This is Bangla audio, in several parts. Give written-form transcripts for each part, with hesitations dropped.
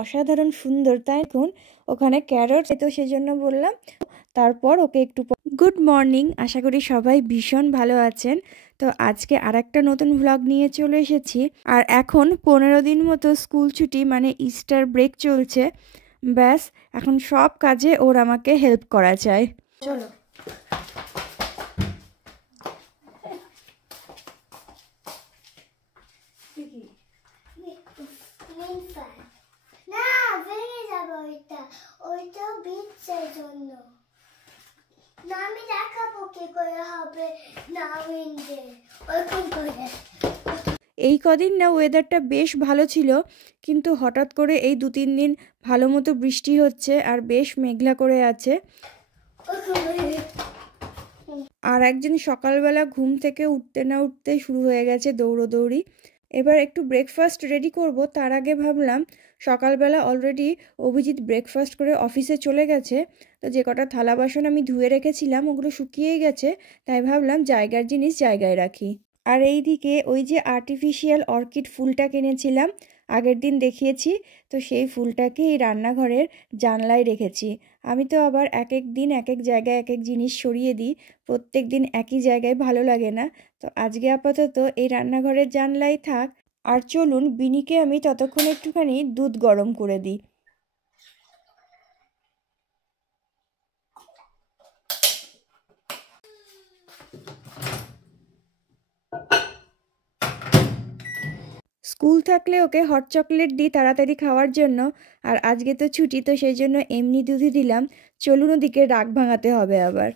অসাধারণ সুন্দর, তাই এখন ওখানে ক্যারট, তো সেজন্য বললাম। তারপর ওকে একটু গুড মর্নিং, আশা করি সবাই ভীষণ ভালো আছেন। তো আজকে আর একটা নতুন ভ্লগ নিয়ে চলে এসেছি। আর এখন 15 দিন মতো স্কুল ছুটি, মানে ইস্টার ব্রেক চলছে। ব্যাস এখন সব কাজে ওর আমাকে হেল্প করা চাই। চলো এই কদিন না ওয়েদারটা বেশ ভালো ছিল, কিন্তু হঠাৎ করে এই 2-3 দিন ভালো মতো বৃষ্টি হচ্ছে আর বেশ মেঘলা করে আছে। আর একদিন সকালবেলা ঘুম থেকে উঠতে না উঠতে শুরু হয়ে গেছে দৌড়োদৌড়ি। এবার একটু ব্রেকফাস্ট রেডি করব, তার আগে ভাবলাম সকালবেলা অলরেডি অভিজিৎ ব্রেকফাস্ট করে অফিসে চলে গেছে, তো যে কটা থালা বাসন আমি ধুয়ে রেখেছিলাম ওগুলো শুকিয়েই গেছে, তাই ভাবলাম জায়গার জিনিস জায়গায় রাখি। আর এইদিকে ওই যে আর্টিফিশিয়াল অর্কিড ফুলটা কিনেছিলাম, আগের দিন দেখিয়েছি, তো সেই ফুলটাকে এই রান্নাঘরের জানলায় রেখেছি। আমি তো আবার এক এক দিন এক এক জায়গায় এক এক জিনিস সরিয়ে দিই, প্রত্যেক দিন একই জায়গায় ভালো লাগে না। তো আজকে আপাতত এই রান্নাঘরের জানলাই থাক। আর চলুন বিনিকে আমি ততক্ষণ একটুখানি দুধ গরম করে দিই। স্কুল থাকলে ওকে হট চকলেট দিই তাড়াতাড়ি খাওয়ার জন্য, আর আজকে তো ছুটি, তো সেই জন্য এমনি দুধই দিলাম। চলুন ওদিকে রাগ ভাঙাতে হবে আবার।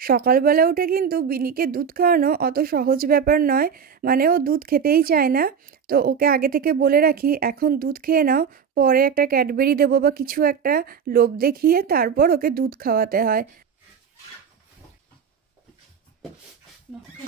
সকালবেলা উঠে কিন্তু বিনিকে দুধ খাওয়ানো অত সহজ ব্যাপার নয়, মানে ও দুধ খেতেই চায় না। তো ওকে আগে থেকে বলে রাখি এখন দুধ খেয়ে নাও, পরে একটা ক্যাডবেরি দেবো বা কিছু একটা লোভ দেখিয়ে তারপর ওকে দুধ খাওয়াতে হয়।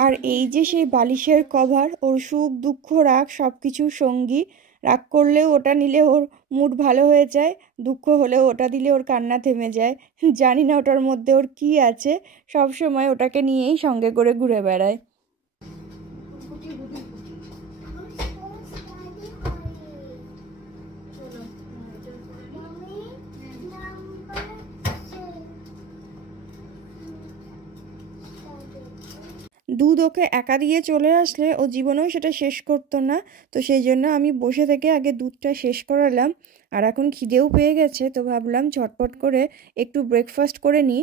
আর এই যে সেই বালিশের কভার, ওর সুখ দুঃখ রাগ সব কিছুর সঙ্গী। রাগ করলেও ওটা নিলে ওর মুড ভালো হয়ে যায়, দুঃখ হলেও ওটা দিলে ওর কান্না থেমে যায়। জানি না ওটার মধ্যে ওর কী আছে, সব সময় ওটাকে নিয়েই সঙ্গে করে ঘুরে বেড়ায়। দুধ ওকে একা দিয়ে চলে আসলে ও জীবনেও সেটা শেষ করতো না, তো সেই জন্য আমি বসে থেকে আগে দুধটা শেষ করালাম। আর এখন খিদেও পেয়ে গেছে, তো ভাবলাম ঝটপট করে একটু ব্রেকফাস্ট করে নিই।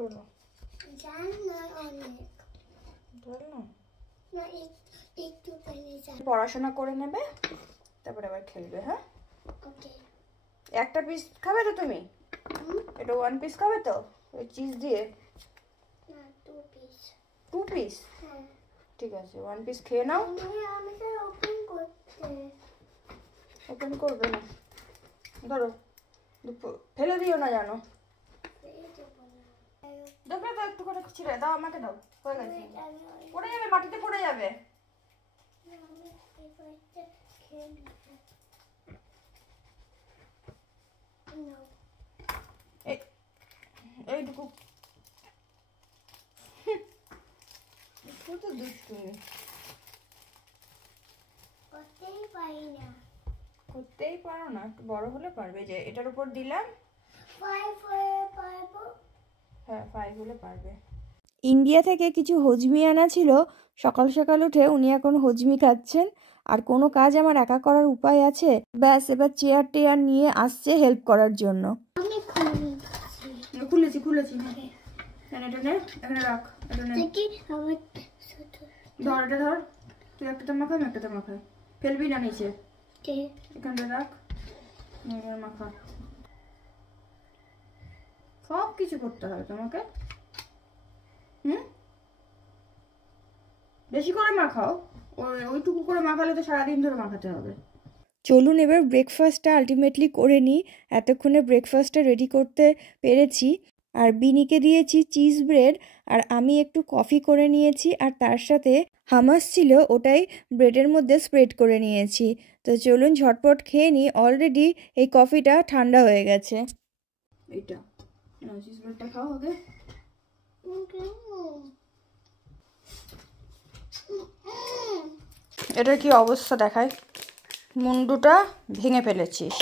বলো পড়াশোনা করে নেবে, তারপরে আবার খেলবে। হ্যাঁ, একটা পিস খাবে তো তুমি? এটা 1 পিস খাবে তো ওই চিজ দিয়ে? 2 পিস? ঠিক আছে, 1 পিস খেয়ে নাও। ওপেন করবে না, ধরো, ফেলে দিও না জানো। দেখবে তো একটু করে ছিঁড়ে দাও, আমাকে দাও, হয়ে গেছে। পড়ে যাবে, মাটিতে পড়ে যাবে। এইটুকু তো দুষ্টুমি করতেই পারো না, একটু বড় হলে পারবে। যে এটার উপর দিলাম, 5 হলে পারবে। ইন্ডিয়া থেকে কিছু হজমি আনা ছিল, সকাল সকাল উঠে উনি এখন হজমি খাচ্ছেন। আর কোনো কাজ আমার একা করার উপায় আছে? ব্যাস এবার চেয়ার টেয়ার নিয়ে আসছে হেল্প করার জন্য। খুলেছি এখানে রাখ, ধর এটা ধর, তুই একটা মাখা, আমি একটা মাখা, ফেলবি না নিচে, এখানটা রাখ, মাখা। সব কিছু করতে হবে তোমাকে। বেশি করে মাখাও, ওইটুকু করে মাখালে তো সারাদিন ধরে মাখাতে হবে। চলুন এবার ব্রেকফাস্টটা আলটিমেটলি করে নিই। এতক্ষণে ব্রেকফাস্টটা রেডি করতে পেরেছি। আর বিনিকে দিয়েছি চিজ ব্রেড, আর আমি একটু কফি করে নিয়েছি, আর তার সাথে হামাস ছিল, ওটাই ব্রেডের মধ্যে স্প্রেড করে নিয়েছি। তো চলুন ঝটপট খেয়ে নিই, অলরেডি এই কফিটা ঠান্ডা হয়ে গেছে। এইটা চিজ ব্রেডটা খাও আগে। এটার কি অবস্থা দেখায়, মুন্ডুটা ভেঙে ফেলেছিস।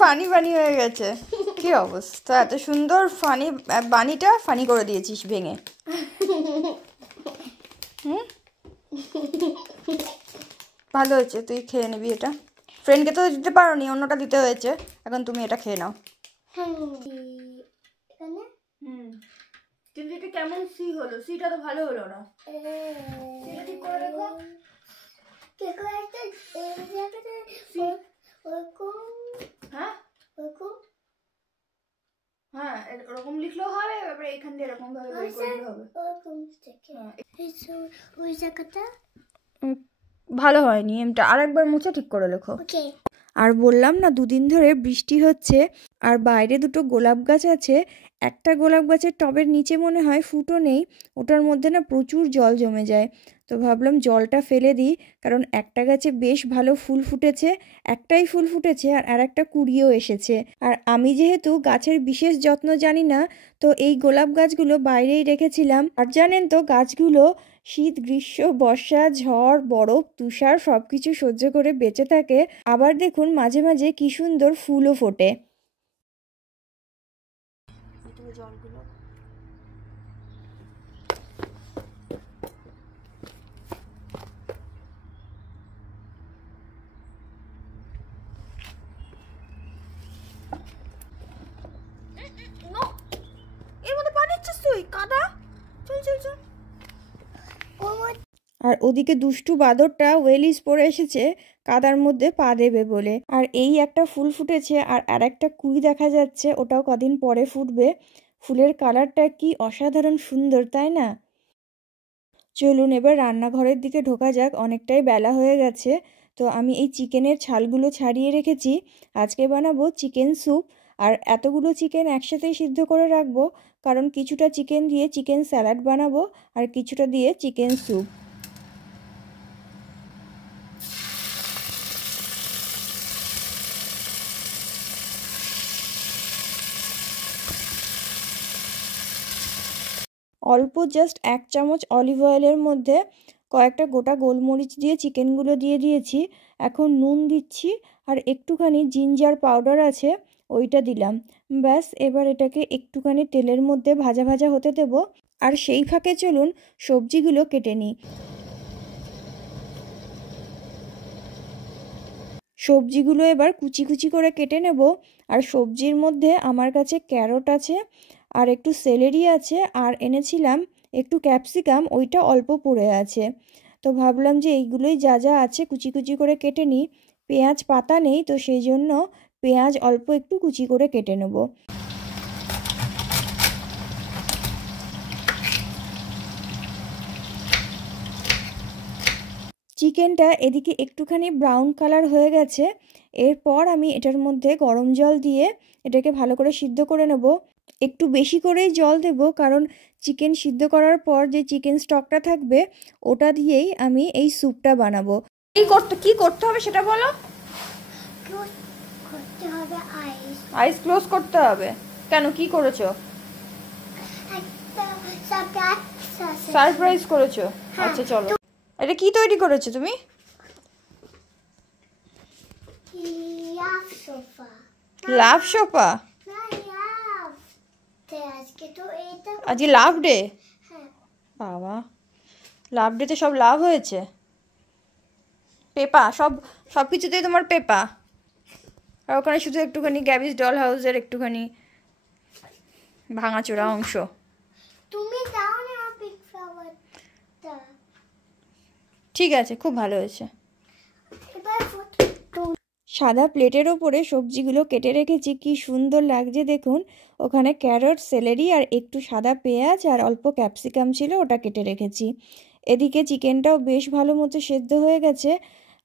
ফানি বানি হয়ে গেছে, কি অবস্থা, এত সুন্দর ফানি বানিটা ফানি করে দিয়েছিস ভেঙে। ভালো হয়েছে, তুই খেয়ে নিবি এটা। ফ্রেন্ডকে তো দিতে পারো নি, অন্যটা দিতে হয়েছে, এখন তুমি এটা খেয়ে নাও। কিন্তু এটা কেমন সি হলো, সিটা তো ভালো হলো না। সিটা ঠিক করে দেখো। হ্যাঁ হ্যাঁ, এরকম লিখলেও হবে, তারপরে এখান দিয়ে এরকম ভাবে বের করলে হবে। ভালো হয়নি এমটা, আরেকবার মুছে ঠিক করে লেখো। আর বললাম না দুদিন ধরে বৃষ্টি হচ্ছে, আর বাইরে দুটো গোলাপ গাছ আছে। একটা গোলাপ গাছের টবের নিচে মনে হয় ফুটো নেই, ওটার মধ্যে না প্রচুর জল জমে যায়। তো ভাবলাম জলটা ফেলে দিই, কারণ একটা গাছে বেশ ভালো ফুল ফুটেছে, একটাই ফুল ফুটেছে, আর একটা কুড়িয়েও এসেছে। আর আমি যেহেতু গাছের বিশেষ যত্ন জানি না, তো এই গোলাপ গাছগুলো বাইরেই রেখেছিলাম। আর জানেন তো গাছগুলো শীত, গ্রীষ্ম, বর্ষা, ঝড়, বরফ, তুষার সব কিছু সহ্য করে বেঁচে থাকে। আবার দেখুন মাঝে মাঝে কি সুন্দর ফুলও ফোটে। এর মধ্যে পা দিচ্ছিস তুই, কাদা। চল চল চল। আর ওদিকে দুষ্টু বাঁদরটা ওয়েলিস পরে এসেছে কাদার মধ্যে পা দেবে বলে। আর এই একটা ফুল ফুটেছে, আর আরেকটা কুড়ি দেখা যাচ্ছে, ওটাও কদিন পরে ফুটবে। ফুলের কালারটা কি অসাধারণ সুন্দর, তাই না? চলুন এবার রান্নাঘরের দিকে ঢোকা যাক, অনেকটাই বেলা হয়ে গেছে। তো আমি এই চিকেনের ছালগুলো ছাড়িয়ে রেখেছি, আজকে বানাবো চিকেন স্যুপ। আর এতগুলো চিকেন একসাথেই সিদ্ধ করে রাখবো, কারণ কিছুটা চিকেন দিয়ে চিকেন স্যালাড বানাবো, আর কিছুটা দিয়ে চিকেন স্যুপ। অল্প জাস্ট 1 চামচ অলিভ অয়েলের মধ্যে কয়েকটা গোটা গোলমরিচ দিয়ে চিকেনগুলো দিয়ে দিয়েছি। এখন নুন দিচ্ছি, আর একটুখানি জিঞ্জার পাউডার আছে ওইটা দিলাম। ব্যাস, এবার এটাকে একটুখানি তেলের মধ্যে ভাজা ভাজা হতে দেব। আর সেই ফাঁকে চলুন সবজিগুলো কেটে নিই। সবজিগুলো এবার কুচি কুচি করে কেটে নেব। আর সবজির মধ্যে আমার কাছে ক্যারট আছে, আর একটু সেলেরি আছে, আর এনেছিলাম একটু ক্যাপসিকাম, ওইটা অল্প পড়ে আছে। তো ভাবলাম যে এইগুলোই যা যা আছে কুচি কুচি করে কেটে নিই। পেঁয়াজ পাতা নেই, তো সেই জন্য পেঁয়াজ অল্প একটু কুচি করে কেটে নেব। চিকেনটা এদিকে একটুখানি ব্রাউন কালার হয়ে গেছে। এরপর আমি এটার মধ্যে গরম জল দিয়ে এটাকে ভালো করে সিদ্ধ করে নেব। একটু বেশি করেই জল দেব, কারণ চিকেন সিদ্ধ করার পর যে চিকেন স্টকটা থাকবে ওটা দিয়েই আমি এই স্যুপটা বানাবো। কি করতে হবে সেটা বলো। আইস ক্লোজ করতে হবে কেন, কি করেছো? সারপ্রাইজ করেছো? আচ্ছা চলো। এটা কি তৈরি করেছো তুমি? লাভ সোফা? আজকে লাভ ডে? বাবা, লাভ ডেতে সব লাভ হয়েছে। পেপা, সব কিছুতেই তোমার পেপা। আর ওখানে শুধু একটুখানি গ্যাবিস ডল হাউসের একটুখানি ভাঙাচোরা অংশ। ঠিক আছে, খুব ভালো হয়েছে। সাদা প্লেটের ওপরে সবজিগুলো কেটে রেখেছি, কি সুন্দর লাগছে দেখুন। ওখানে ক্যারট, সেলেরি আর একটু সাদা পেঁয়াজ আর অল্প ক্যাপসিকাম ছিল, ওটা কেটে রেখেছি। এদিকে চিকেনটাও বেশ ভালো মতো সেদ্ধ হয়ে গেছে।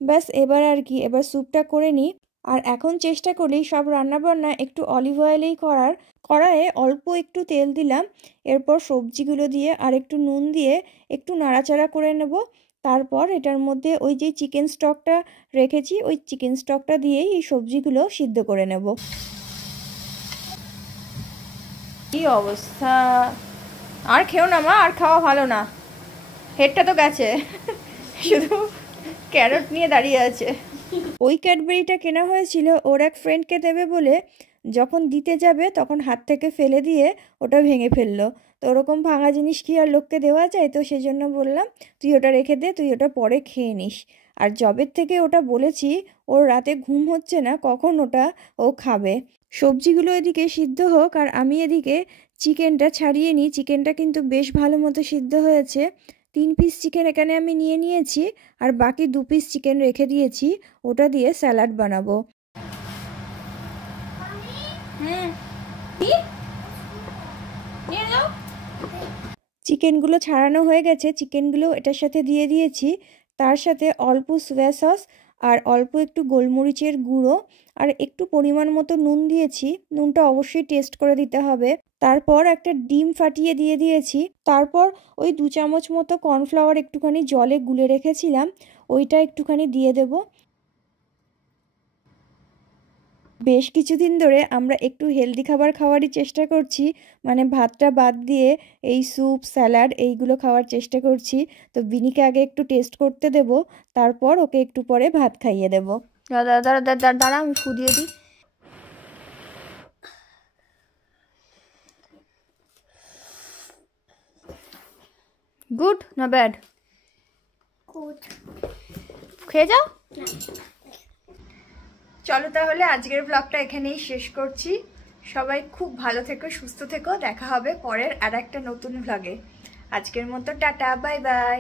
ব্যাস এবার আর কি, এবার স্যুপটা করে নিই। আর এখন চেষ্টা করি সব রান্নাবান্না একটু অলিভ অয়েলেই করার। কড়াইয়ে অল্প একটু তেল দিলাম, এরপর সবজিগুলো দিয়ে আর একটু নুন দিয়ে একটু নাড়াচাড়া করে নেব। তারপর এটার মধ্যে ওই যে চিকেন স্টকটা রেখেছি, ওই চিকেন স্টকটা দিয়েই এই সবজিগুলো সিদ্ধ করে নেব। কি অবস্থা! আর খেও না মা, আর খাওয়া ভালো না, হেডটা তো গেছে, শুধু ক্যারট নিয়ে দাঁড়িয়ে আছে। ওই ক্যাডবেরিটা কেনা হয়েছিল ওর এক ফ্রেন্ডকে দেবে বলে, যখন দিতে যাবে তখন হাত থেকে ফেলে দিয়ে ওটা ভেঙে ফেললো। তো ওরকম ভাঙা জিনিস কি আর লোককে দেওয়া যায়, তো সেই জন্য বললাম তুই ওটা রেখে দে, তুই ওটা পরে খেয়ে নিস। আর জবের থেকে ওটা বলেছি, ওর রাতে ঘুম হচ্ছে না, কখন ওটা ও খাবে। সবজিগুলো এদিকে সিদ্ধ হোক আর আমি এদিকে চিকেনটা ছাড়িয়ে নিই। চিকেনটা কিন্তু বেশ ভালো মতো সিদ্ধ হয়েছে। 3 পিস চিকেন এখানে আমি নিয়েছি, আর বাকি 2 পিস চিকেন রেখে দিয়েছি, ওটা দিয়ে স্যালাড বানাবো। চিকেনগুলো ছাড়ানো হয়ে গেছে, চিকেনগুলো এটার সাথে দিয়ে দিয়েছি। তার সাথে অল্প সোয়া সস আর অল্প একটু গোলমরিচের গুঁড়ো আর একটু পরিমাণ মতো নুন দিয়েছি। নুনটা অবশ্যই টেস্ট করে দিতে হবে। তারপর একটা ডিম ফাটিয়ে দিয়ে দিয়েছি। তারপর ওই 2 চামচ মতো কর্নফ্লাওয়ার একটুখানি জলে গুলে রেখেছিলাম, ওইটা একটুখানি দিয়ে দেব। বেশ কিছুদিন ধরে আমরা একটু হেলদি খাবার খাওয়ারই চেষ্টা করছি, মানে ভাতটা বাদ দিয়ে এই স্যুপ, স্যালাড এইগুলো খাওয়ার চেষ্টা করছি। তো বিনিকে আগে একটু টেস্ট করতে দেব, তারপর ওকে একটু পরে ভাত খাইয়ে দেবো। দাঁড়া আমি ফু দিয়ে দিই। গুড না ব্যাড? গুড। খেয়ে যাও। চলো তাহলে আজকের ব্লগটা এখানেই শেষ করছি। সবাই খুব ভালো থেকো, সুস্থ থেকো। দেখা হবে পরের আর একটা নতুন ব্লগে। আজকের মতো টাটা, বাই বাই।